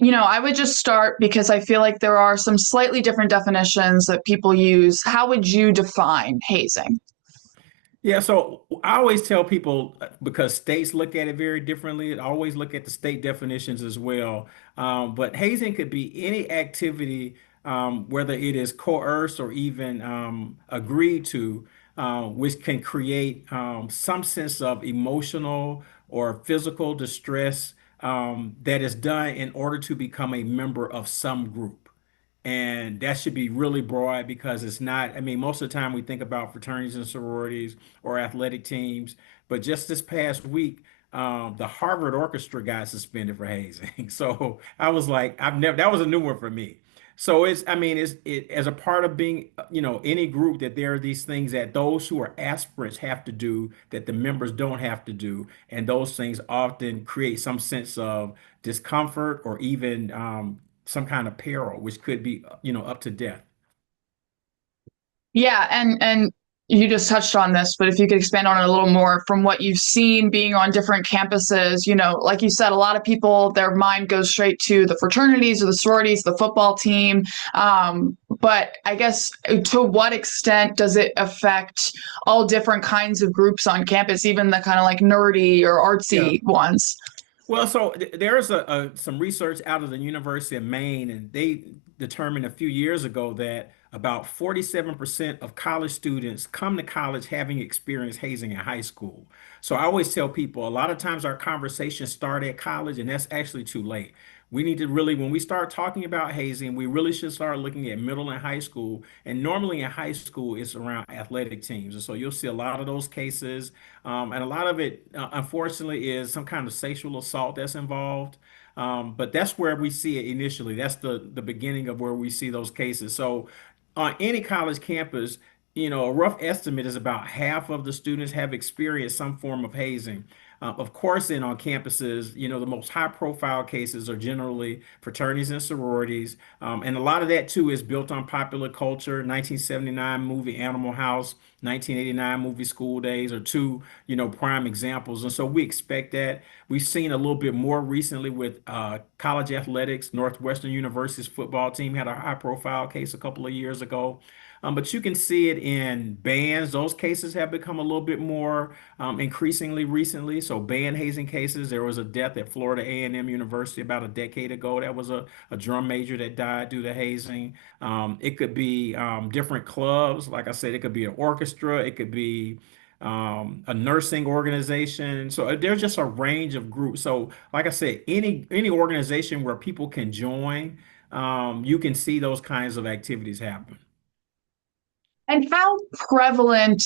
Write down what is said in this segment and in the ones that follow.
I would just start because I feel like there are some slightly different definitions that people use. How would you define hazing? Yeah, so I always tell people because states look at it very differently. I always look at the state definitions as well. But hazing could be any activity, whether it is coerced or even agreed to, which can create some sense of emotional or physical distress that is done in order to become a member of some group. And that should be really broad because it's not, I mean, most of the time we think about fraternities and sororities or athletic teams, but just this past week, the Harvard Orchestra got suspended for hazing. So I was like, I've never, that was a new one for me. So it's, I mean, it as a part of being, any group that there are these things that those who are aspirants have to do that the members don't have to do. And those things often create some sense of discomfort or even some kind of peril, which could be, up to death. Yeah, and you just touched on this, but if you could expand on it a little more from what you've seen being on different campuses, like you said, a lot of people, their mind goes straight to the fraternities or the sororities, the football team. But I guess to what extent does it affect all different kinds of groups on campus, even the kind of like nerdy or Yeah. artsy ones? Well, so there's some research out of the University of Maine, and they determined a few years ago that about 47% of college students come to college having experienced hazing in high school. So I always tell people a lot of times our conversations start at college, and that's actually too late. We need to really, when we start talking about hazing, we really should start looking at middle and high school. And normally in high school, it's around athletic teams. And so you'll see a lot of those cases. And a lot of it, unfortunately, is some kind of sexual assault that's involved. But that's where we see it initially. That's the beginning of where we see those cases. So on any college campus, a rough estimate is about half of the students have experienced some form of hazing. Of course, then on campuses, the most high profile cases are generally fraternities and sororities. And a lot of that too is built on popular culture. 1979 movie Animal House, 1989 movie School Days are two, prime examples. And so we expect that. We've seen a little bit more recently with college athletics. Northwestern University's football team had a high profile case a couple of years ago. But you can see it in bands. Those cases have become a little bit more increasingly recently. So band hazing cases. There was a death at Florida A&M University about a decade ago. That was a drum major that died due to hazing. It could be different clubs. Like I said, it could be an orchestra. It could be a nursing organization. So there's just a range of groups. So like I said, any organization where people can join, you can see those kinds of activities happen. And how prevalent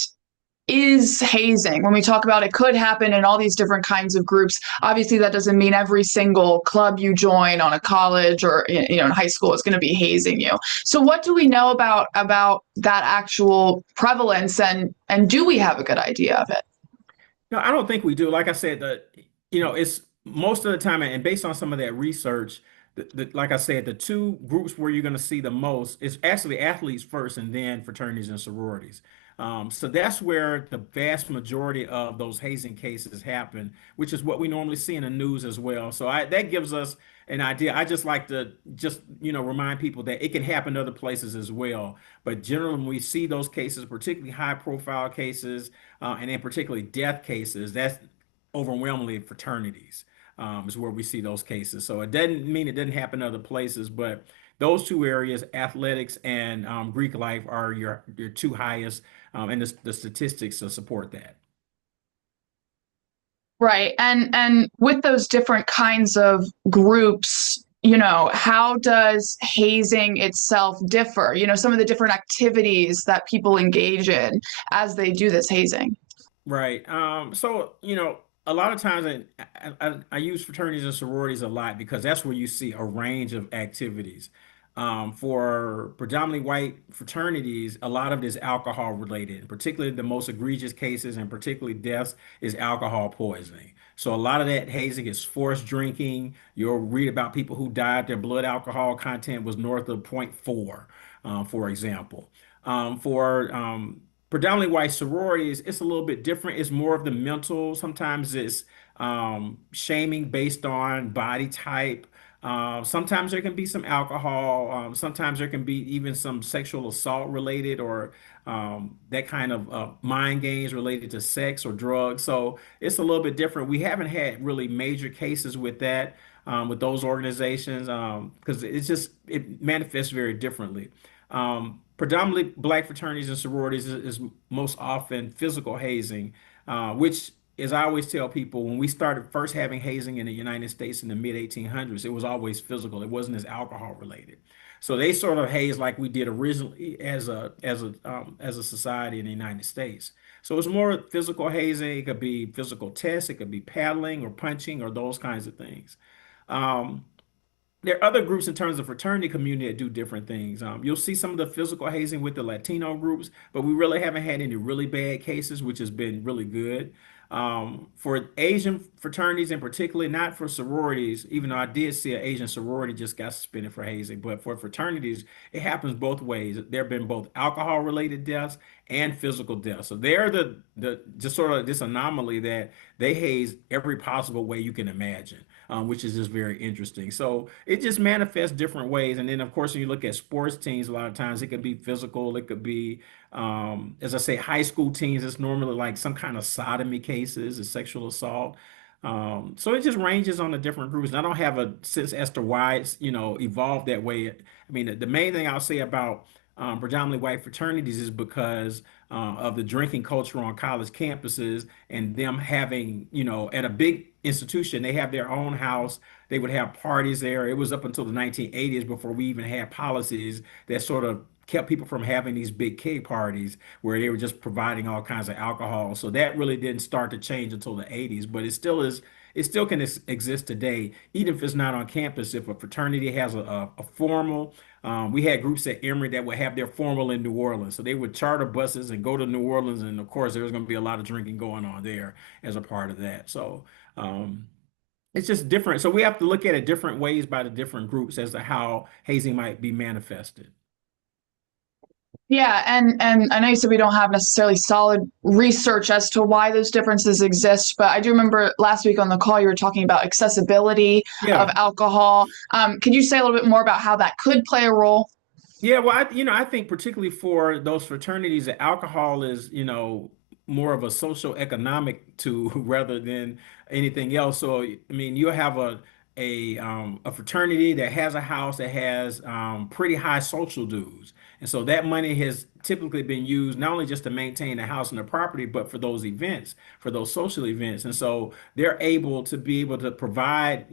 is hazing when we talk about it could happen in all these different kinds of groups? Obviously that doesn't mean every single club you join on a college or in high school is going to be hazing you. So what do we know about that actual prevalence, and do we have a good idea of it? No, I don't think we do. Like I said, it's most of the time, and based on some of that research, like I said, the two groups where you're going to see the most is actually athletes first, and then fraternities and sororities. So that's where the vast majority of those hazing cases happen, which is what we normally see in the news as well. So that gives us an idea. I just like to just remind people that it can happen other places as well. But generally, when we see those cases, particularly high profile cases, and then particularly death cases, that's overwhelmingly fraternities, is where we see those cases. So it doesn't mean it doesn't happen other places, but those two areas, athletics and Greek life, are your two highest, and the statistics to support that. Right. And with those different kinds of groups, how does hazing itself differ? Some of the different activities that people engage in as they do this hazing. Right. So, a lot of times I use fraternities and sororities a lot because that's where you see a range of activities. For predominantly white fraternities, a lot of it is alcohol related, particularly the most egregious cases and particularly deaths is alcohol poisoning. So a lot of that hazing is forced drinking. You'll read about people who died, their blood alcohol content was north of zero point 0.4, for example. For predominantly white sororities, it's a little bit different. It's more of the mental. Sometimes it's shaming based on body type. Sometimes there can be some alcohol. Sometimes there can be even some sexual assault related or that kind of mind games related to sex or drugs. So it's a little bit different. We haven't had really major cases with that, with those organizations, because it manifests very differently. Predominantly black fraternities and sororities is most often physical hazing, which, as I always tell people, when we started first having hazing in the United States in the mid 1800s, it was always physical. It wasn't as alcohol related. So they sort of hazed like we did originally as a society in the United States. So it's more physical hazing. It could be physical tests. It could be paddling or punching or those kinds of things. Um, there are other groups in terms of fraternity community that do different things. You'll see some of the physical hazing with the Latino groups, but we really haven't had any really bad cases, which has been really good. For Asian fraternities and particularly not for sororities, even though I did see an Asian sorority just got suspended for hazing, but for fraternities, it happens both ways. There have been both alcohol related deaths and physical deaths. So they're the just sort of this anomaly that they haze every possible way you can imagine, which is just very interesting. So it just manifests different ways. And then, of course, when you look at sports teams, a lot of times it could be physical. It could be, as I say, high school teams. It's normally like some kind of sodomy cases, a sexual assault. So it just ranges on the different groups. And I don't have a sense as to why it's, evolved that way. I mean, the main thing I'll say about predominantly white fraternities is because of the drinking culture on college campuses and them having, at a big institution, they have their own house. They would have parties there. It was up until the 1980s before we even had policies that sort of kept people from having these big keg parties where they were just providing all kinds of alcohol. So that really didn't start to change until the 80s, but it still can exist today, even if it's not on campus. If a fraternity has a formal, we had groups at Emory that would have their formal in New Orleans. So they would charter buses and go to New Orleans. And of course, there was going to be a lot of drinking going on there as a part of that. So um, it's just different. So we have to look at it different ways by the different groups as to how hazing might be manifested. Yeah, and I know you said we don't have necessarily solid research as to why those differences exist, but I do remember last week on the call you were talking about accessibility of Yeah. alcohol. Could you say a little bit more about how that could play a role? Yeah, well, I think particularly for those fraternities, that alcohol is, more of a social economic tool rather than anything else. So, I mean, you have a fraternity that has a house that has pretty high social dues, and so that money has typically been used not only just to maintain the house and the property, but for those events, for those social events, and so they're able to provide,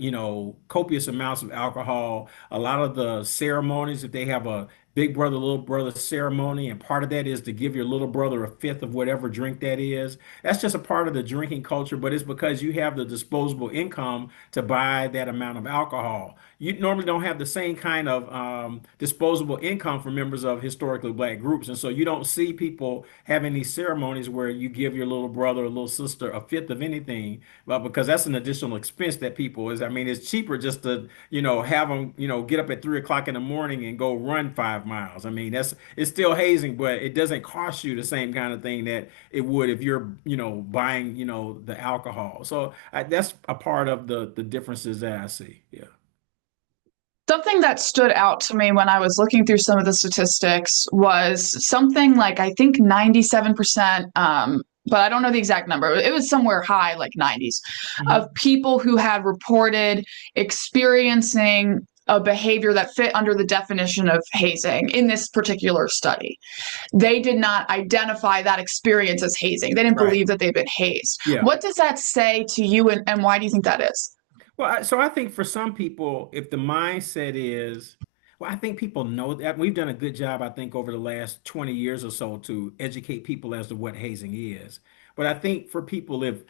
copious amounts of alcohol. A lot of the ceremonies, if they have a big brother, little brother ceremony, and part of that is to give your little brother a fifth of whatever drink that is. That's just a part of the drinking culture, but it's because you have the disposable income to buy that amount of alcohol. You normally don't have the same kind of disposable income for members of historically black groups. And so you don't see people having these ceremonies where you give your little brother or little sister a fifth of anything, but because that's an additional expense that people is, I mean, it's cheaper just to, have them, get up at 3 o'clock in the morning and go run 5 miles. I mean, it's still hazing, but it doesn't cost you the same kind of thing that it would if you're, buying, the alcohol. So that's a part of the differences that I see. Yeah. Something that stood out to me when I was looking through some of the statistics was something like I think 97%, but I don't know the exact number. It was somewhere high, like 90s, of Mhm. people who had reported experiencing a behavior that fit under the definition of hazing in this particular study. They did not identify that experience as hazing. They didn't Right. believe that they'd been hazed. Yeah. What does that say to you, and why do you think that is? Well, so I think for some people, if the mindset is, well, I think people know that we've done a good job, I think, over the last 20 years or so to educate people as to what hazing is. But I think for people, if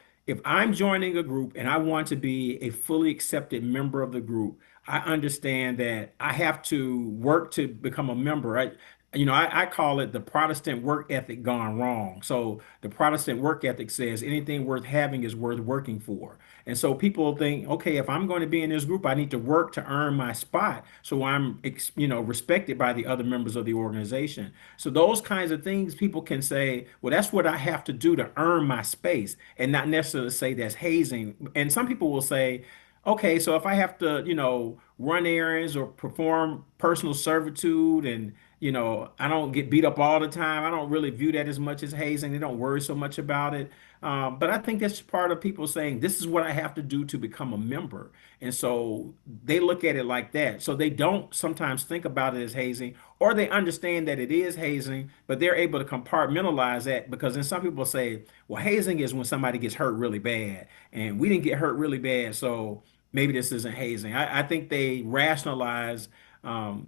I'm joining a group and I want to be a fully accepted member of the group, I understand that I have to work to become a member. I call it the Protestant work ethic gone wrong. So the Protestant work ethic says anything worth having is worth working for. And so people think, okay, if I'm going to be in this group, I need to work to earn my spot. So I'm, respected by the other members of the organization. So those kinds of things, people can say, well, that's what I have to do to earn my space, and not necessarily say that's hazing. And some people will say, okay, so if I have to, run errands or perform personal servitude and, I don't get beat up all the time, I don't really view that as much as hazing. They don't worry so much about it. But I think that's part of people saying, this is what I have to do to become a member. And so they look at it like that. So they don't sometimes think about it as hazing, or they understand that it is hazing, but they're able to compartmentalize that because then some people say, well, hazing is when somebody gets hurt really bad, and we didn't get hurt really bad. So maybe this isn't hazing. I think they rationalize um,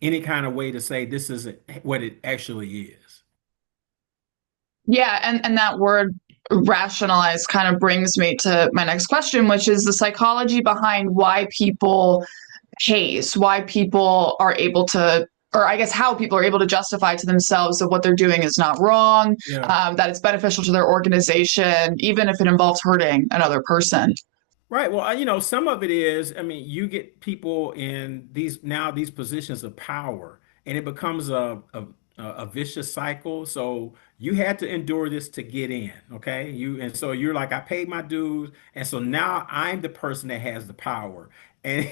any kind of way to say this isn't what it actually is. Yeah, and that word rationalize kind of brings me to my next question, which is the psychology behind why people haze, why people are able to, or I guess how people are able to justify to themselves that what they're doing is not wrong, Yeah. that it's beneficial to their organization, even if it involves hurting another person. Right. Well, some of it is, I mean, you get people in these positions of power, and it becomes a vicious cycle. So you had to endure this to get in, okay? And so you're like, I paid my dues, and so now I'm the person that has the power. And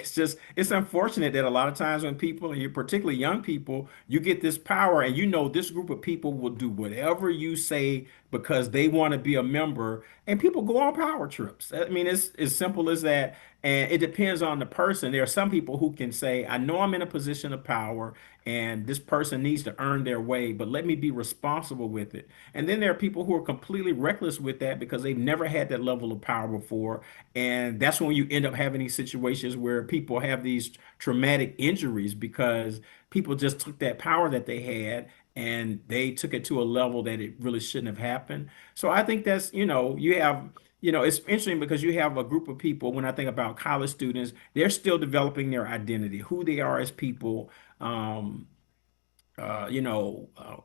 it's unfortunate that a lot of times when people, and you're particularly young people, you get this power, and this group of people will do whatever you say because they want to be a member, and people go on power trips. I mean, it's as simple as that. And it depends on the person. There are some people who can say, I know I'm in a position of power and this person needs to earn their way, but let me be responsible with it. And then there are people who are completely reckless with that because they've never had that level of power before. And that's when you end up having these situations where people have these traumatic injuries because people just took that power that they had and they took it to a level that it really shouldn't have happened. So I think that's, it's interesting because you have a group of people, when I think about college students, they're still developing their identity, who they are as people, um,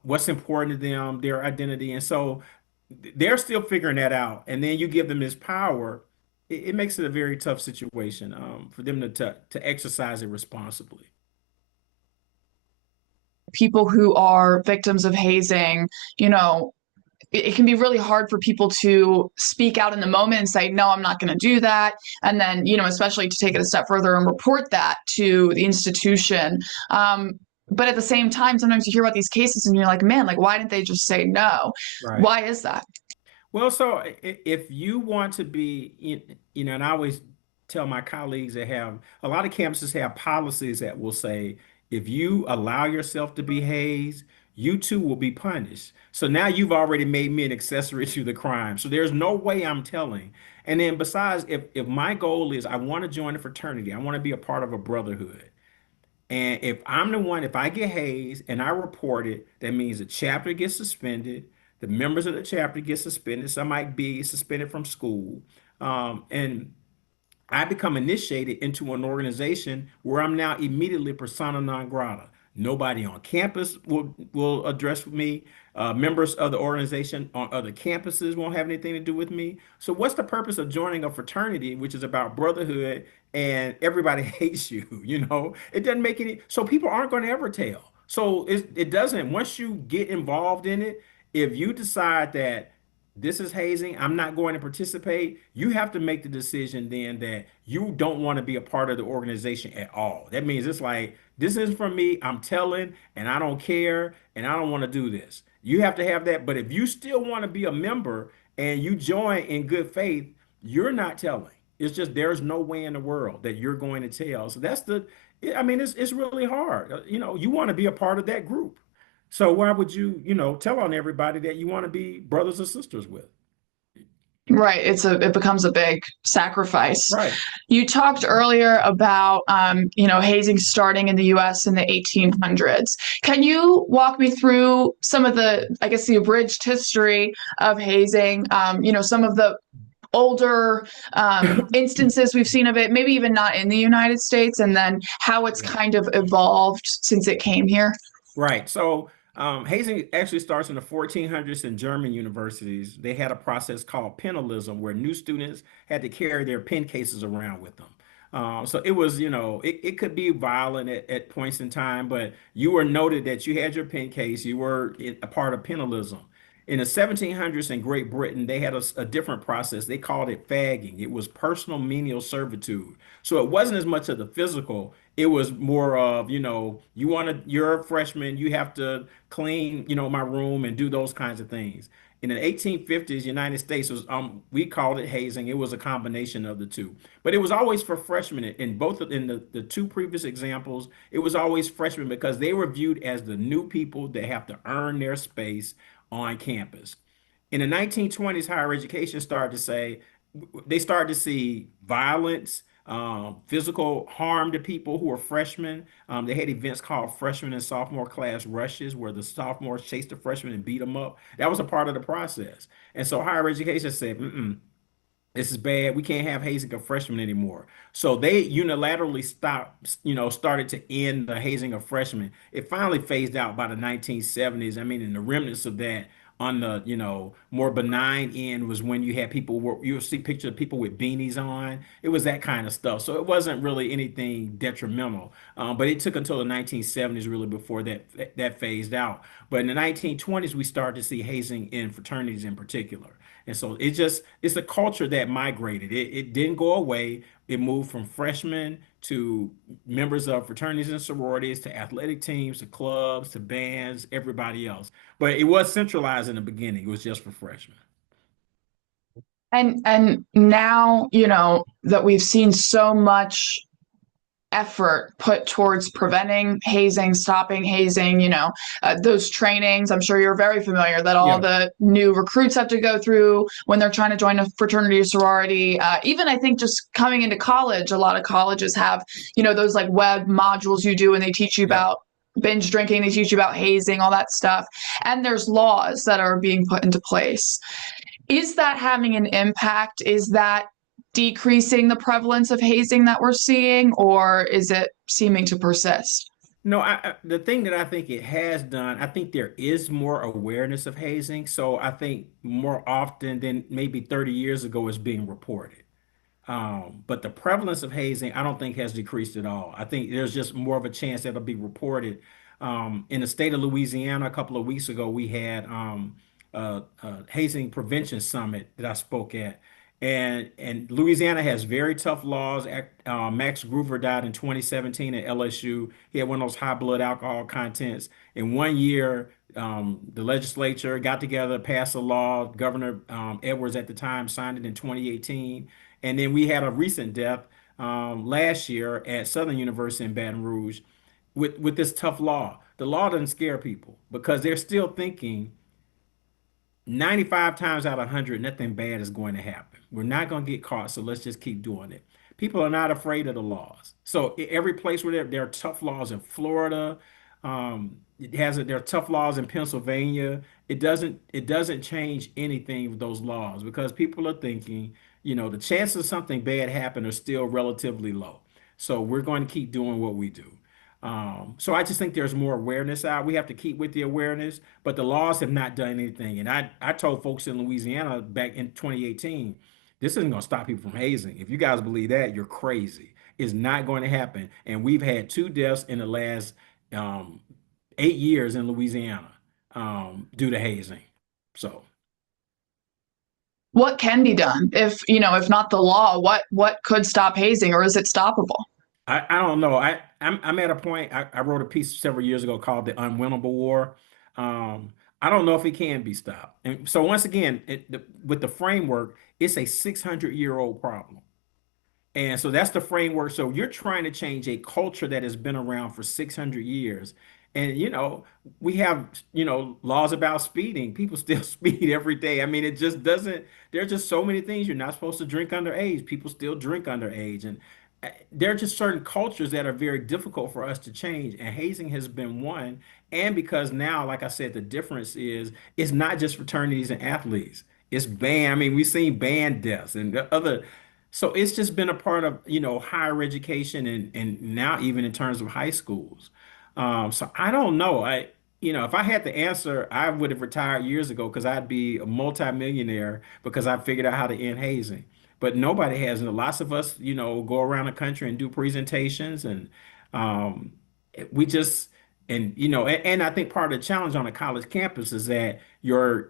what's important to them, their identity. And so they're still figuring that out. And then you give them this power, it makes it a very tough situation for them to exercise it responsibly. People who are victims of hazing, you know, it can be really hard for people to speak out in the moment and say, no, I'm not going to do that. And then, especially to take it a step further and report that to the institution. But at the same time, sometimes you hear about these cases and you're like, man, like, why didn't they just say no? Right. Why is that? Well, so if you want to be, and I always tell my colleagues that have a lot of campuses have policies that will say, if you allow yourself to be hazed, you too will be punished. So now you've already made me an accessory to the crime. So there's no way I'm telling. And then besides, if my goal is I want to join a fraternity, I want to be a part of a brotherhood. And if I get hazed and I report it, that means the chapter gets suspended, the members of the chapter get suspended, some might be suspended from school. And I become initiated into an organization where I'm now immediately persona non grata. Nobody on campus will address me. Members of the organization on other campuses won't have anything to do with me. So, what's the purpose of joining a fraternity, which is about brotherhood, and everybody hates you? It doesn't make any. So people aren't going to ever tell. So it doesn't. Once you get involved in it, if you decide that this is hazing, I'm not going to participate, you have to make the decision then that you don't want to be a part of the organization at all. That means it's like, this isn't for me, I'm telling, and I don't care, and I don't want to do this. You have to have that. But if you still want to be a member and you join in good faith, you're not telling. It's just there's no way in the world that you're going to tell. So I mean, it's really hard. You want to be a part of that group. So why would you, tell on everybody that you want to be brothers or sisters with? Right. It becomes a big sacrifice. Right. You talked earlier about hazing starting in the US in the 1800s. Can you walk me through some of I guess the abridged history of hazing, some of the older instances we've seen of it, maybe even not in the United States, and then how it's Yeah. kind of evolved since it came here? Right. So hazing actually starts in the 1400s in German universities. They had a process called penalism where new students had to carry their pen cases around with them. So it was, it could be violent at points in time, but you were noted that you had your pen case, you were a part of penalism. In the 1700s in Great Britain, they had a different process. They called it fagging. It was personal menial servitude. So it wasn't as much of the physical. It was more of, you're a freshman, you have to clean, my room and do those kinds of things. In the 1850s, United States was, we called it hazing. It was a combination of the two, but it was always for freshmen. In both in the two previous examples, it was always freshmen because they were viewed as the new people that have to earn their space on campus. In the 1920s, higher education started to say they started to see violence, physical harm to people who were freshmen. They had events called freshman and sophomore class rushes, where the sophomores chased the freshmen and beat them up. That was a part of the process. And so higher education said, mm-mm, this is bad. We can't have hazing of freshmen anymore. So they unilaterally stopped, started to end the hazing of freshmen. It finally phased out by the 1970s. I mean, and the remnants of that on the, more benign end was when you had you'll see pictures of people with beanies on. It was that kind of stuff. So it wasn't really anything detrimental. But it took until the 1970s really before that phased out. But in the 1920s, we started to see hazing in fraternities in particular. And so it's a culture that migrated. It didn't go away. It moved from freshmen to members of fraternities and sororities to athletic teams to clubs to bands, everybody else. But it was centralized in the beginning. It was just for freshmen. And now, that we've seen so much effort put towards preventing hazing, stopping hazing, those trainings. I'm sure you're very familiar that all Yeah, the new recruits have to go through when they're trying to join a fraternity or sorority. Even I think just coming into college, a lot of colleges have, those like web modules you do and they teach you yeah. about binge drinking, they teach you about hazing, all that stuff. And there's laws that are being put into place. Is that having an impact? Is that decreasing the prevalence of hazing that we're seeing, or is it seeming to persist? No, the thing that I think it has done, I think there is more awareness of hazing. So I think more often than maybe 30 years ago is being reported. But the prevalence of hazing, I don't think has decreased at all. I think there's just more of a chance that it'll be reported. In the state of Louisiana, a couple of weeks ago, we had a hazing prevention summit that I spoke at. And Louisiana has very tough laws. Max Groover died in 2017 at LSU. He had one of those high blood alcohol contents. In 1 year, the legislature got together, passed a law. Governor Edwards at the time signed it in 2018. And then we had a recent death last year at Southern University in Baton Rouge with this tough law. The law doesn't scare people because they're still thinking 95 times out of 100, nothing bad is going to happen. We're not going to get caught, so let's just keep doing it. People are not afraid of the laws. So every place where there are tough laws in Florida, there are tough laws in Pennsylvania. It doesn't change anything with those laws because people are thinking, the chances of something bad happen are still relatively low. So we're going to keep doing what we do. So I just think there's more awareness out. We have to keep with the awareness, but the laws have not done anything. And I told folks in Louisiana back in 2018, this isn't going to stop people from hazing. If you guys believe that, you're crazy. It's not going to happen. And we've had two deaths in the last 8 years in Louisiana due to hazing. So. What can be done if not the law, what could stop hazing, or is it stoppable? I don't know. I'm at a point. I wrote a piece several years ago called "The Unwinnable War." I don't know if it can be stopped. And so once again, with the framework, it's a 600-year-old problem. And so that's the framework. So you're trying to change a culture that has been around for 600 years. And, we have, laws about speeding. People still speed every day. I mean, it just doesn't, there's just so many things. You're not supposed to drink underage. People still drink underage. And there are just certain cultures that are very difficult for us to change. And hazing has been one. And because now, like I said, the difference is it's not just fraternities and athletes. It's band. I mean, we've seen band deaths and the other. So it's just been a part of, higher education and now even in terms of high schools. So I don't know. If I had the answer, I would have retired years ago because I'd be a multimillionaire because I figured out how to end hazing. But nobody has. And lots of us, go around the country and do presentations and um, we just, And and I think part of the challenge on a college campus is that your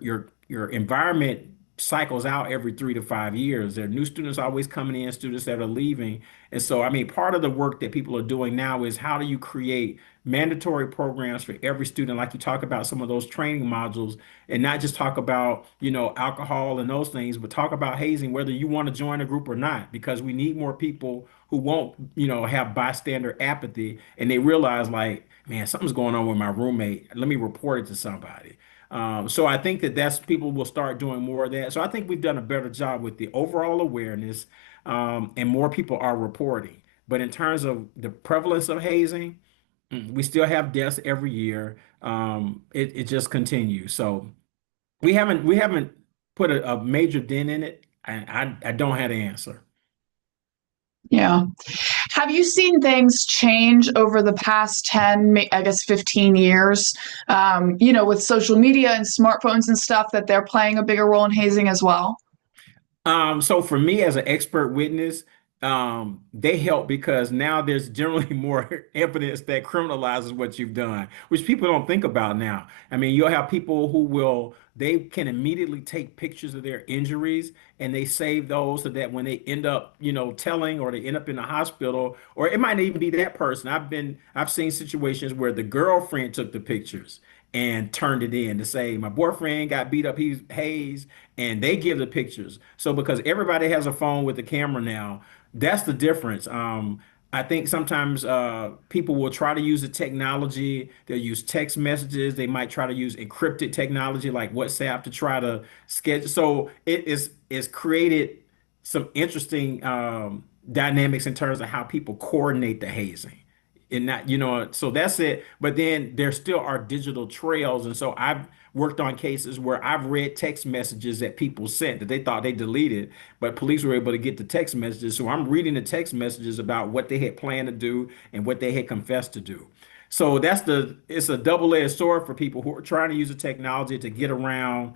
environment cycles out every 3 to 5 years. There are new students always coming in, students that are leaving. And so, I mean, part of the work that people are doing now is how do you create mandatory programs for every student, like you talk about some of those training modules, and not just talk about, alcohol and those things, but talk about hazing, whether you want to join a group or not, because we need more people who won't, have bystander apathy and they realize like, man, something's going on with my roommate. Let me report it to somebody. So I think that that's people will start doing more of that. So I think we've done a better job with the overall awareness, and more people are reporting. But in terms of the prevalence of hazing, we still have deaths every year. It just continues. So we haven't put a major dent in it. I don't have the answer. Yeah. Have you seen things change over the past 10, I guess 15 years, with social media and smartphones and stuff that they're playing a bigger role in hazing as well? So for me as an expert witness, they help because now there's generally more evidence that criminalizes what you've done, which people don't think about now. I mean, you'll have people they can immediately take pictures of their injuries and they save those so that when they end up, telling, or they end up in the hospital, or it might not even be that person. I've seen situations where the girlfriend took the pictures and turned it in to say my boyfriend got beat up, he's hazed, and they give the pictures. So because everybody has a phone with a camera now, that's the difference. I think sometimes people will try to use the technology. They'll use text messages. They might try to use encrypted technology like WhatsApp to try to schedule. So it's created some interesting dynamics in terms of how people coordinate the hazing. And not, so that's it. But then there still are digital trails. And so I've worked on cases where I've read text messages that people sent that they thought they deleted, but police were able to get the text messages. So I'm reading the text messages about what they had planned to do and what they had confessed to do. So it's a double-edged sword for people who are trying to use the technology to get around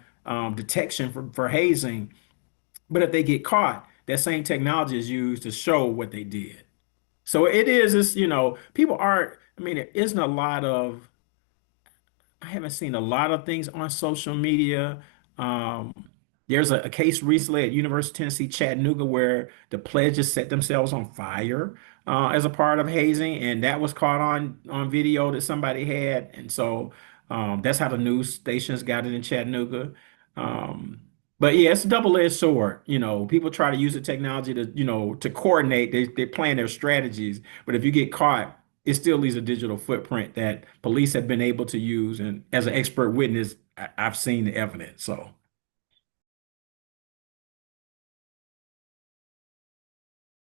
detection for hazing. But if they get caught, that same technology is used to show what they did. So people aren't, I mean, there isn't a lot of, I haven't seen a lot of things on social media. Um, there's a case recently at University of Tennessee, Chattanooga, where the pledges set themselves on fire as a part of hazing, and that was caught on video that somebody had, and so that's how the news stations got it in Chattanooga. Um, but yeah, it's a double-edged sword. People try to use the technology to coordinate. They plan their strategies, but if you get caught, it still leaves a digital footprint that police have been able to use. And as an expert witness, I've seen the evidence. So.